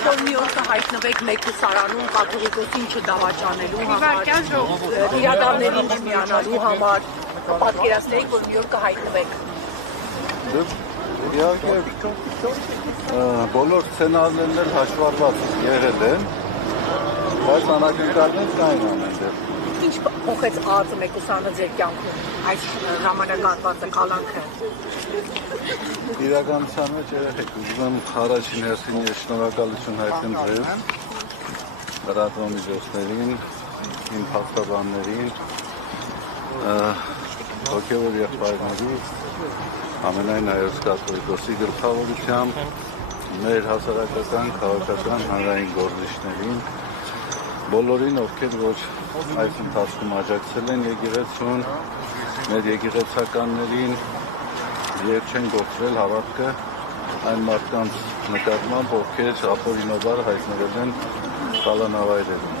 երբ որ մի օր կհայտնվեք Մեքուսարանում կաթողիկոսին չդավաճանելու համար, իրադարձներին չմիանալու համար, պատկերացնեիք, որ մի օր կհայտնվեք։ Իհարկե, բոլոր սցենարներն էլ հաշվառված եղել են, բայց անակնկալներ կային ամենտեղ։ Ինչ փոխեց ԱԱԾ Մեքուսարանը ձեր կյանքում, այս ժամանակահատվածը, կալանքը։ Իրականության մեջ երեխեք, ուզում եմ առաջին հերթին ես շնորհակալություն հայտնեմ ձեզ, լրատվամիջոցներին, իմ փաստաբաններին, հոգևոր եղբայրների, ամենայն Հայոց կաթողիկոսի գլխավորությամբ, մեր հասարակական, քաղաքական, հանրային գործիչներին, բոլորին, ովքեր որ այս ընթացքում աջակցել են եկեղեցուն, մեր եկեղեցականներին եւ չեն գործել հավատքը այն մարդկանց նկատմամբ, ովքեր ապօրինաբար հայտնվել են կալանավայրերում։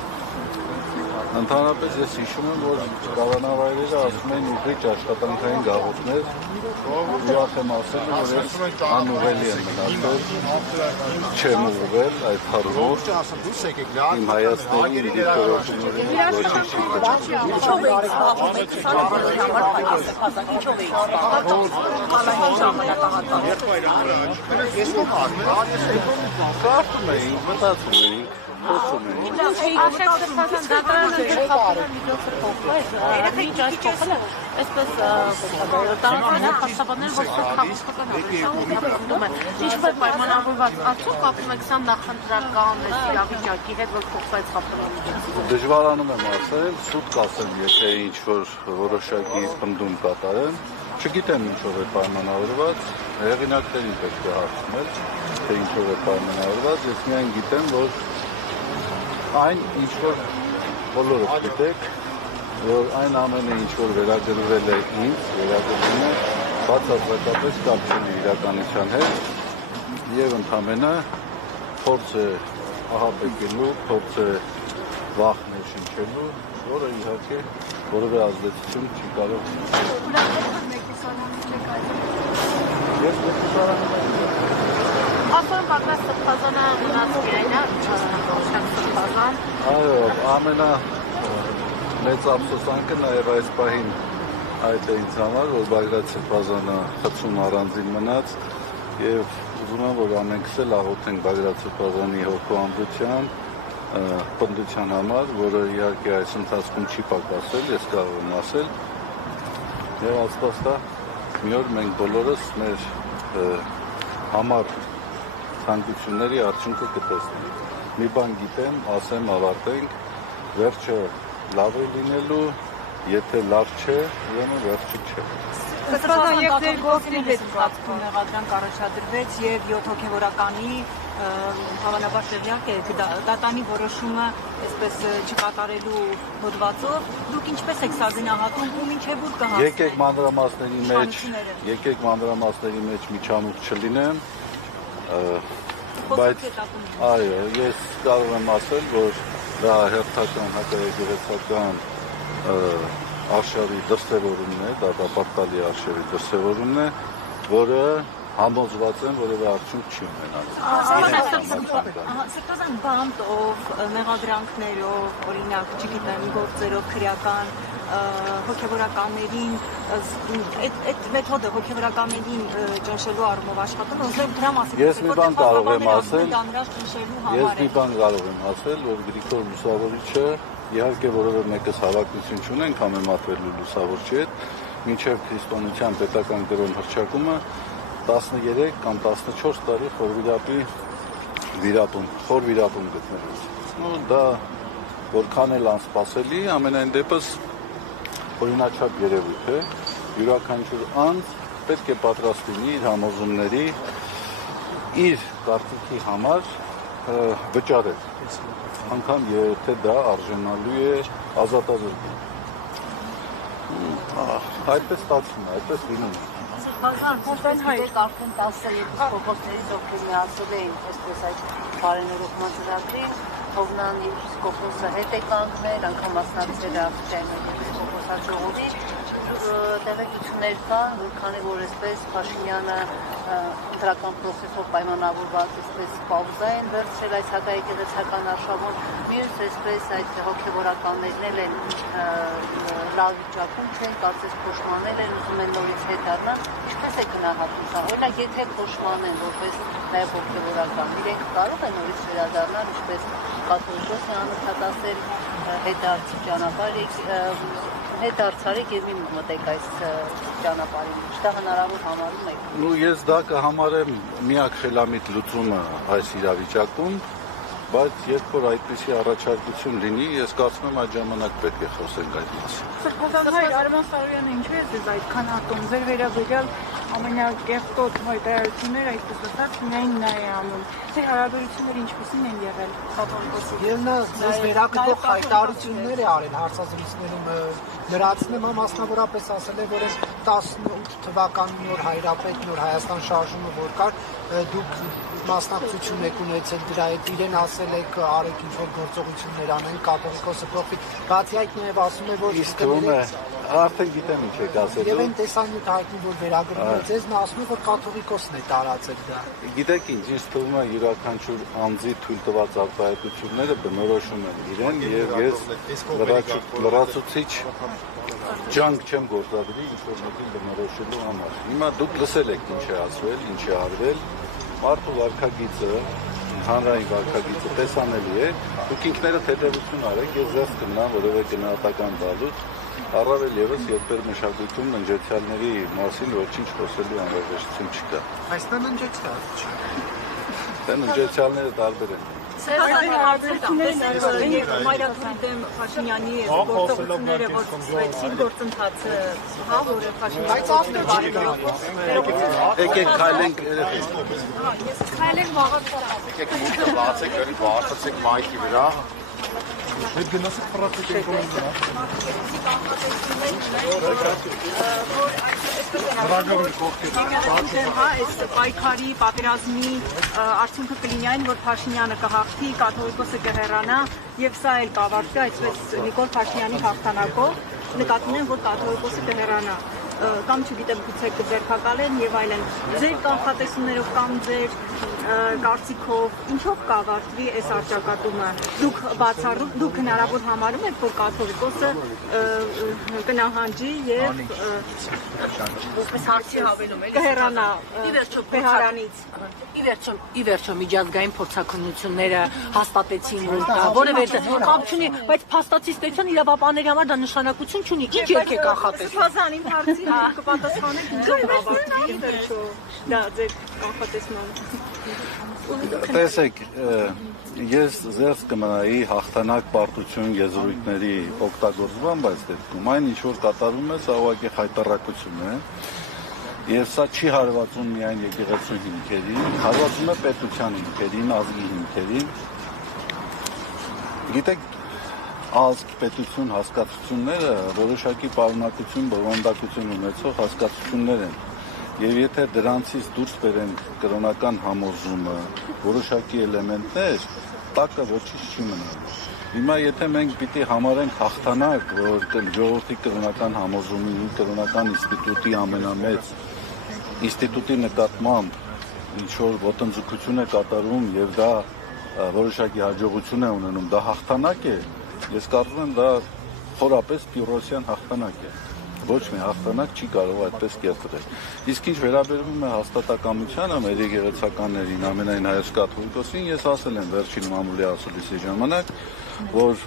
Ընդհանրապես ես հիշում եմ, որ կալանավայրերը ասում են իբրիջ աշխատանքային գաղութներ, ու արդեն ասել եմ, որ ես անուղելի եմ մնացել, չեմ ուղղվել այդ հարցով, իմ Հայաստանի իմ դիրքորոշումների ոչինչ չի փոխվել։ Ինչով էիք զբաղվում եք սարաբանների համար հայաստան, ինչով էիք զբաղվում կալանքի ժամանակահատվածում։ Կարդում էինք, մտածում էինք, խոսում էինք։ Այսպես տարածքային փաստաբաններ, որ քաղաքական ապրիլում են, ինչպես պայմանավորված, արդյոք կապում եք սա նախընտրական իրավիճակի հետ, որ փոխվեց խափանամիջոցը։ Դժվարանում եմ ասել, սուտ կասեմ, եթե ինչ-որ որոշակի պնդում կատարեմ, չգիտեմ ինչով է պայմանավորված, հեղինակներին պետք է հարցնել, թե ինչով է պայմանավորված, ես միայն գիտեմ, որ այն ինչ-որ բոլորը գիտեք, որ այն ամենը ինչ-որ վերագրվել է ինձ, վերագրվում է բացարձակապես կապ չունի իրականության հետ եւ ընդամենը փորձ է ահաբեկելու, փորձ է վախ ներշնչելու, որը իհարկե որևէ ազդեցություն չի կարող։ Ես Մեքուսարանում եմ։ Ասում պատրաստ սրբազանը մնաց միայն սրբազան։ Այո, ամենա մեծ ափսոսանքը նաև այս պահին այդ է ինձ համար, որ Բագրատ Սրբազանը խցում առանձին մնաց եւ ուզում եմ, որ ամենքս էլ աղոթենք Բագրատ Սրբազանի հոգու ամրության, պնդության համար, որը իհարկե այս ընթացքում չի պակասել, ես կարող եմ ասել եւ աստվածտա մի օր մենք բոլորս մեր համար ցանկությունների արդյունքը կտեսնենք։ Մի բան գիտեմ, ասեմ, ավարտենք, վերջը լավ է լինելու, եթե լավ չէ, ուրեմն վերջը չէ։ Սրբազան եւ ձեր գործի հետ ծածկում մեղադրանք առաջադրվեց եւ 7 հոգեվորականի հավանաբար տեղյակ եք դատանի որոշումը այսպես չկատարելու հոդվածով դուք ինչպես եք սա գնահատում ու մինչեւ ուր կհասնեք։ Եկեք մանրամասների մեջ միջամուխ չլինեմ, բայց այո, ես կարող եմ ասել, որ դա հերթական հակաեկեղեցական արշավի դրսևորումն է, դատապարտալի արշավի դրսևորումն է, որը համոզված են որևէ արդյունք չի ունենալու։ Սրբազան բանտով, մեղադրանքներով, օրինակ, չգիտեմ, գործերով քրեական հոգևորականներին այդ մեթոդը հոգևորականներին ճնշելու առումով աշխատում, ուզում դրա մասին։ Ես մի բան կարող եմ ասել, որ Գրիգոր Լուսավորիչը իհարկե որևէ մեկս հավակնություն չունենք համեմատվելու Լուսավորչի հետ, մինչև քրիստոնեության պետական կրոն հռչակումը 13 կամ 14 տարի խոր վիրապում գտնվեց։ Ու դա որքան էլ անսպասելի, ամենայն դեպս օրինաչափ երևույթ է, յուրաքանչյուր անձ պետք է պատրաստ լինի իր համոզումների, իր կարծիքի համար վճարել, անգամ եթե դա արժանալու է ազատազրկում։ Այդպես ստացվում է, այդպես լինում է։ Սրբազան հայտ արդեն 12 փոփոխներից ովքեր միացել էին այսպես այդ բարենորոգման ծրագրին, Հովնան եպիսկոպոսը հետ է կանգնել, անգամ մասնակցել է Աղջայնի եպիսկոպոսաչողովի, տեղեկություններ կան, որ քանի որ այսպես Փաշինյանը ընտրական process-ով պայմանավորված այսպես պաուզա են վերցրել այս հակաեկեղեցական արշավում, մյուս այսպես այդ հոգևորականներն էլ են լավ վիճակում չեն, կարծես փոշմանել են, ուզում են նորից հետ առնալ, ինչպես է գնահատում սա, օրինակ եթե փոշմանեն որպես նաև հոգևորական, իրենք կարող են նորից վերադառնալ, ինչպես կաթողիկոսն է անընդհատասել հետարցի ճանապարհ հետարցարեք եւ մի մտեք այս ճանապարհին, դա հնարավոր համարում եք։ Ну ես դա կհամարեմ միակ խելամիտ լուծումը այս իրավիճակում, բայց երբ որ այդպիսի առաջարկություն լինի, ես կարծում եմ այդ ժամանակ պետք է խոսենք այդ մասին։ Սրբազան Արման Սարոյանը ինչու է ձեզ այդքան ատում, ձեր վերաբերյալ ամենակեղտոտ հայտարարությունները այսպես ասած միայն նա է անում։ Ձեր հարաբերությունները ինչպիսին են եղել կաթողիկոսի։ Եվ նա ձեզ վերաբերող հայտարարություններ է արել հարցազրույցներում, լրացնեմ մասնավորապես ասել է, որ այս 18 թվականի նոր հայրապետ, նոր Հայաստան շարժումը որ կար, դուք մասնակցություն եք ունեցել դրա հետ, իրեն ասել եք արեք ինչ-որ գործողություններ անեն, կաթողիկոսը փոխվի, բացի այդ նաև ասում է, որ Արդեն գիտեմ ինչ եք ասել։ Եվ այն տեսանյութ հայտնի, որ վերագրվում է ձեզ, նա ասում է, որ կաթողիկոսն է տարածել դա։ Գիտեք ինչ, ինձ թվում է յուրաքանչյուր անձի թույլ տված արտահայտությունները բնորոշում են իրեն եւ ես լրացուցիչ ջանք չեմ գործադրի ինչ-որ մեկին բնորոշելու համար։ Հիմա դուք լսել եք ինչ է ասվել, ինչ է արվել, մարդու վարքագիծը, հանրային վարքագիծը տեսանելի է, դուք ինքներդ հետևություն արեք, ես ձեզ կմնամ որևէ գնահատական տալուց, առավել ևս երբեր մշակույթում ընջեցյալների մասին ոչինչ խոսելու անհրաժեշտություն չկա։ Այսինքն ընջեցյալ չէ։ Դեն ընջեցյալները տարբեր են։ Հարաբերությունները եւ Մայրաքաղի դեմ Փաշինյանի գործողությունները, որ սկսվեցին գործընթացը, հա, որը Փաշինյանը Բայց ավտո չի Եկեք քայլենք երեք։ Ես քայլեմ վաղը Եկեք մուտքը բացեք, բացեք մայքի վրա։ Հետ գնացեք պրակտիկեն կողմը։ Հա, այս պայքարի, պատերազմի արդյունքը կլինի այն, որ Փաշինյանը կհաղթի, կաթողիկոսը կհեռանա, եւ սա էլ կավարտվի այսպես Նիկոլ Փաշինյանի հաղթանակով, նկատի ունեմ, որ կաթողիկոսը կհեռանա, կամ չգիտեմ գուցե կձերբակալեն եւ այլն։ Ձեր կանխատեսումներով կամ ձեր կարծիքով ինչով կավարտվի այս առճակատումը։ Դուք հնարավոր համարում եք, որ կաթողիկոսը կնահանջի եւ Որպես հարցի հավելում էլի կհեռանա Բեհարանից։ Ի վերջո միջազգային փորձակնությունները հաստատեցին, որ դա որևէ կապ չունի, բայց փաստացիստության իրավաբանների համար դա նշանակություն չունի։ Ինչ եք կանխատեսում։ Սփազան իմ հարցին կպատասխանեք ինչով ավարտվի վերջո դա ձեր կանխատեսման։ Տեսեք, ես ձեզ կմնայի հաղթանակ պարտություն եզրույթների օգտագործման, բայց դեպքում այն ինչ որ կատարվում է, սա ուղղակի խայտառակություն է։ Եվ սա չի հարվածում միայն եկեղեցու հիմքերին, հարվածում է պետության հիմքերին, ազգի հիմքերին։ Գիտեք, ազգ, պետություն հասկացությունները որոշակի պարունակություն, բովանդակություն ունեցող հասկացություններ են։ Եվ եթե դրանցից դուրս բերենք կրոնական համոզումը, որոշակի էլեմենտներ, տակը ոչինչ չի մնալու։ Հիմա եթե մենք պիտի համարենք հաղթանակ, որ ժողովրդի կրոնական համոզումի, կրոնական ինստիտուտի ամենամեծ ինստիտուտի նկատմամբ ինչ-որ ոտնձգություն է կատարում եւ դա որոշակի հաջողություն է ունենում, դա հաղթանակ է, ես կարծում եմ դա խորապես պյուրոսյան հաղթանակ է։ Ոչ մի հաղթանակ չի կարող այդպես կերտվել։ Իսկ ինչ վերաբերում է հաստատակամությանը, մեր եկեղեցականներին, ամենայն հայոց կաթողիկոսին, ես ասել եմ վերջին մամուլի ասուլիսի ժամանակ, որ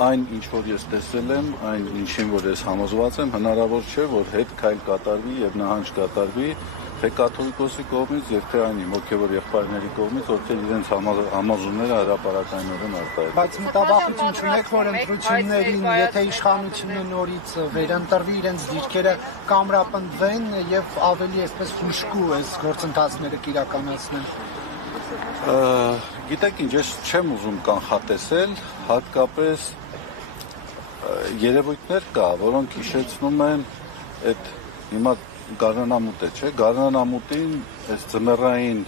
այն ինչ որ ես տեսել եմ, այն ինչին որ ես համոզված եմ, հնարավոր չէ, որ հետ քայլ կատարվի եւ նահանջ կատարվի թե կաթողիկոսի կողմից եւ թե այն հոգեվոր եղբայրների կողմից, ովքեր իրենց համոզումները հրապարակայնորեն արտահայտել։ Բայց մտավախություն չունեք, որ ընտրություններին, եթե իշխանությունը նորից վերընտրվի, իրենց դիրքերը կամրապնդվեն եւ ավելի այսպես հուշկու այս գործընթացները կիրականացնեն։ Գիտեք ինչ, ես չեմ ուզում կանխատեսել, հատկապես երևույթներ կա, որոնք հիշեցնում են այդ հիմա գարնանամուտ է, չէ, գարնանամուտին այս ձմեռային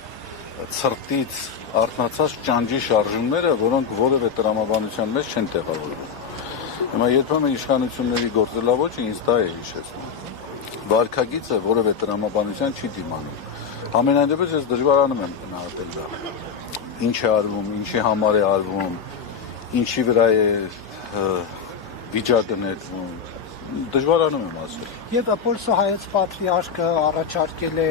ցրտից արթնացած ճանճի շարժումները, որոնք որևէ տրամաբանության մեջ չեն տեղավորվում։ Հիմա երբեմն իշխանությունների գործելավոճը ինձ դա է հիշեցնում։ Վարքագիծը որևէ տրամաբանության չի դիմանում։ Համենայն դեպս ես դժվարանում եմ գնահատել դա։ Ինչ է արվում, ինչի համար է արվում, ինչի վրա է վիճակը ներդրվում, դժվարանում եմ ասել։ Եվ Պոլսո հայոց պատրիարքը առաջարկել է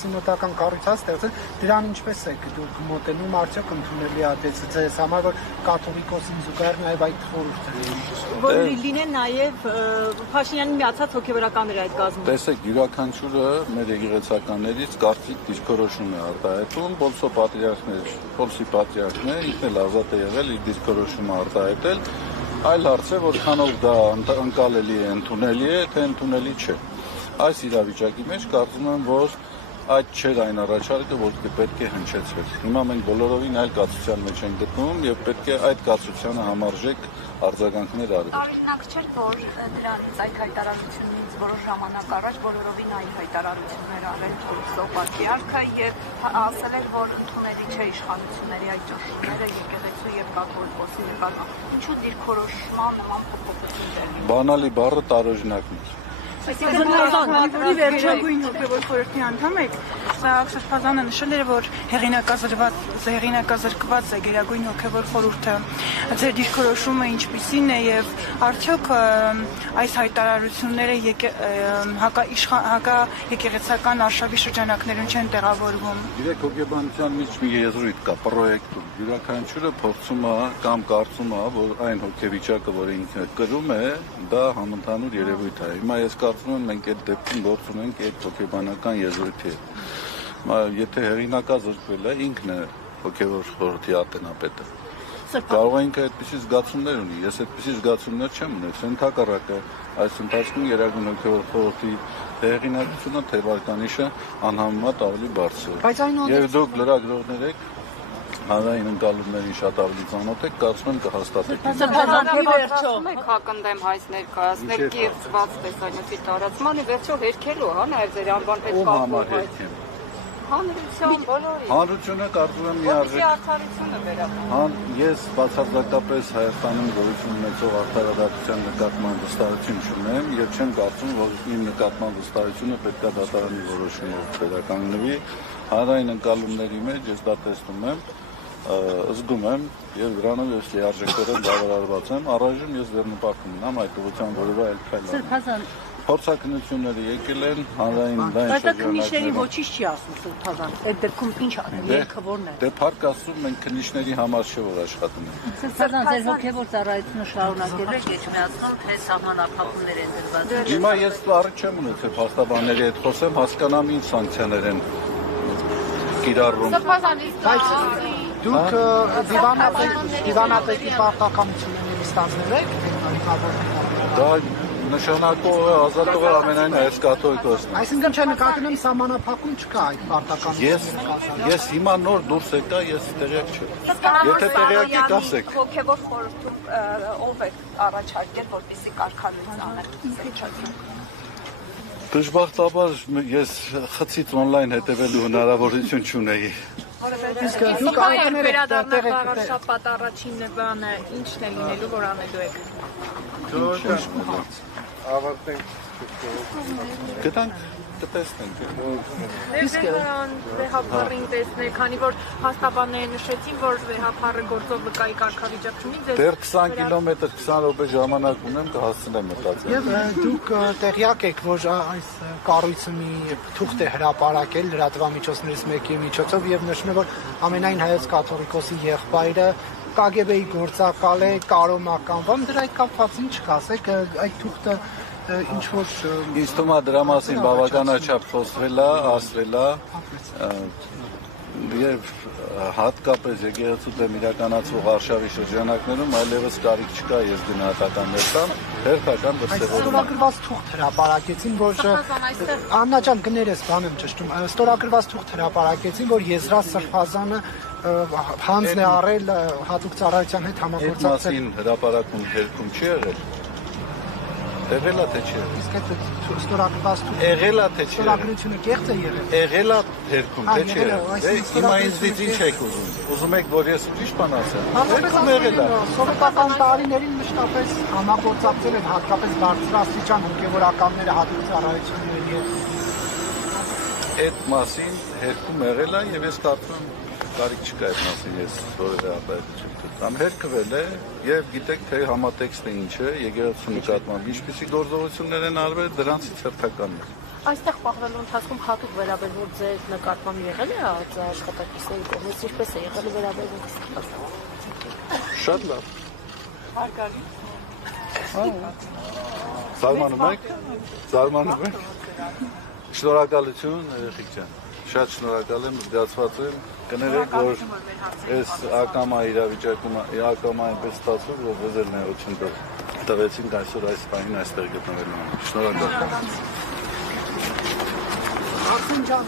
սինոդական կառույց ստեղծել, դրան ինչպես եք դուք մոտենում, արդյոք ընդունելի է ձեզ համար, որ կաթողիկոսին զուգահեռ նաև այդ խորհուրդը որ լինեն նաև Փաշինյանի միացած հոգևորականներ այդ կազմում։ Տեսեք, յուրաքանչյուրը մեր եկեղեցականներից կարծիք դիրքորոշում է արտահայտում, Պոլսի պատրիարքն է, ինքն էլ ազատ է եղել իր դիրքորոշումը արտահայտել, այլ հարց է, որքանով դա ընկալելի է, ընդունելի է, թե ընդունելի չէ։ Այս իրավիճակի մեջ կարծում եմ, որ այդ չէր այն առաջարկը, որ պետք է հնչեցվեր։ Հիմա մենք բոլորովին այլ կացության մեջ ենք գտնվում եւ պետք է այդ կացությանը համարժեք արձագանքներ արվեն։ Տարօրինակ չէր, որ դրանից այդ հայտարարությունից որոշ ժամանակ առաջ բոլորովին այլ հայտարարություններ արել Պոլսո պատրիարքը եւ ասել էր, որ ընդունելի չէ իշխանությունների այդ ճնշումները եկեղեցու եւ կաթողիկոսի նկատմամբ։ Ինչու դիրքորոշման նման փոփոխություններ։ Բանալի բառը տարօրինակն է։ Այսինքն վերջագույն հոգևոր խորհրդի անդամ եք, Սրբազանը նշել էր, որ հեղինակազրկված է Գերագույն հոգևոր խորհուրդը։ Ձեր դիրքորոշումը ինչպիսին է եւ արդյոք այս հայտարարությունները հակաեկեղեցական արշավի շրջանակներում չեն տեղավորվում։ Գիտեք, հոգեբանության մեջ մի եզրույթ կա, պրոյեկտում։ Յուրաքանչյուրը փորձում է կամ կարծում է, որ այն հոգեվիճակը, որը ինքը կրում է, դա համընդհանուր երևույթ է։ Հիմա ես կարծում եմ մենք այդ դեպքում գործ ունենք այդ հոգեբանական եզրույթի հետ։ Եթե հեղինակազրկվել է, ինքն է հոգևոր խորհրդի ատենապետը։ Կարող է ինքը այդպիսի զգացումներ ունի, ես այդպիսի զգացումներ չեմ ունեցել, ընդհակառակը այս ընթացքում Գերագույն հոգևոր խորհրդի հեղինակությունը թե վարկանիշը անհամեմատ ավելի բարձր է։ Եվ դուք լրագրողներ եք, հանրային ընկալումներին շատ ավելի ծանոթ եք, կարծում եմ կհաստատեք։ Վերջում եք հակընդդեմ հայց ներկայացնել կիրծված տեսանյութի տարածմանը, վերջո հերքելու, հա, նաև ձեր անվան հետ կապող հանրության բոլորի։ Հանրությունը կարծում եմ միարժեք։ Արդարությունը վերաբերում։ Ես բացարձակապես Հայաստանում գոյություն ունեցող արդարադատության նկատմամբ վստահություն չունեմ եւ չեմ կարծում, որ իմ նկատմամբ վստահությունը պետք է դատարանի որոշումով վերականգնվի։ Հանրային ընկալումների մեջ ես դա տեսնում եմ, զգում եմ եւ դրանով ես լիարժեքորեն բավարարված եմ։ Առայժմ ես վերնպատում ունեմ այդ ուղղությամբ որևէ այլ քայլ։ Փորձակնությունները եկել են հանրային լայն Բայց դա քննիչների ոչինչ չի ասում Սրբազան։ Այդ դեպքում ինչ անեն, ելքը որն է։ Դե փառք Աստծո, մենք քննիչների համար չէ որ աշխատում ենք։ Սրբազան, ձեր հոգևոր ծառայությունը շարունակել եք, եջմիածնում, թե սահմանափակումներ են դրված։ Հիմա ես առիթ չեմ ունեցել փաստաբանների հետ խոսեմ, հասկանամ ինչ սանկցիաներ են կիրառվում։ Դուք դիվանապետի պարտականությունների ստանձնել եք։ Դա նշանակող ազատող ամենայն այս կաթողիկոսն է։ Այսինքն չէ նկատում եմ սահմանափակում չկա այդ պարտականությունների։ Ես հիմա նոր դուրս եկա, ես տեղյակ չեմ։ Եթե տեղյակ եք, ասեք։ Հոգևոր խորհրդում ով է առաջարկել, որպեսզի կարգավորություն անել։ Դժբախտաբար ես խցից on-line հետևելու հնարավորություն չունեի։ Իսկ դուք կարող եք վերադառնալ Բարաշապատ առաջին բանը ինչն է լինելու, որ անելու եք։ Գտանք, կտեսնենք։ Իսկ վեհապարին տեսնել, քանի որ հաստաբանները նշեցին, որ վեհապարը գործող վկայի կարգավիճակ ունի, ձեզ Դեռ 20 կիլոմետր 20 րոպե ժամանակ ունեմ, կհասցնեմ մտածել։ Եվ դուք տեղյակ եք, որ այս կառույցը մի թուղթ է հրապարակել լրատվամիջոցներից մեկի միջոցով եւ նշում է, որ ամենայն հայոց կաթողիկոսի եղբայրը KGB-ի գործակալ է, կարոմականվան, դրա հետ կապված ինչ կասեք, այդ թուղթը ինչ որ Ինձ թվում է դրա մասին բավականաչափ խոսվել է, ասվել է եւ հատկապես եկեղեցու դեմ իրականացվող արշավի շրջանակներում այլևս կարիք չկա ես գնահատականներ տամ, հերթական դրսևորում։ Ստորագրված թուղթ հրապարակեցին, որ Աննա ջան, գներես, բան եմ ճշտում, ստորագրված թուղթ հրապարակեցին, որ Եզրա Սրբազանը հանձն է առել հատուկ ծառայության հետ համագործակցել։ Այդ մասին հրապարակում հերքում չի եղել։ Տեղել է թե չի եղել։ Իսկ այդ ստորագրվածությունը Եղել է թե չէ։ ստորագրությունը կեղծ է եղել։ Եղել է թերքում, թե չէ։ Հիմա ինձ ինչ եք ուզում։ Ուզում եք, որ ես ճիշտ բան ասեմ։ Թերքում եղել է։ Սովետական տարիներին մշտապես համագործակցել են հատկապես բարձրաստիճան հոգևորականները հատուկ ծառայությունները եւ Այդ մասին հերքում եղել է եւ ես կարծում եմ կարիք չկա այդ մասին ես որևէ ապայություն տամ հերքվել է եւ գիտեք թե համատեքստը ինչ է եկեղեցու նկատմամբ ինչպիսի գործողություններ են արվել դրանցից հերթականն է Այստեղ պահվելու ընթացքում հատուկ վերաբերվում ձեր նկատմամբ եղել է աշխատակիցների կողմից ինչպես է եղել վերաբերվում Շատ լավ Զարմանում եք Շնորհակալություն երեխեք ջան Շատ շնորհակալ եմ զգացված եմ կներեք որ այս ակամա իրավիճակում ակամա այնպես ստացվում որ ոզել ներողություն տվեցին այսօր այս բանին այստեղ գտնվելու համար շնորհակալ Ախին ջան,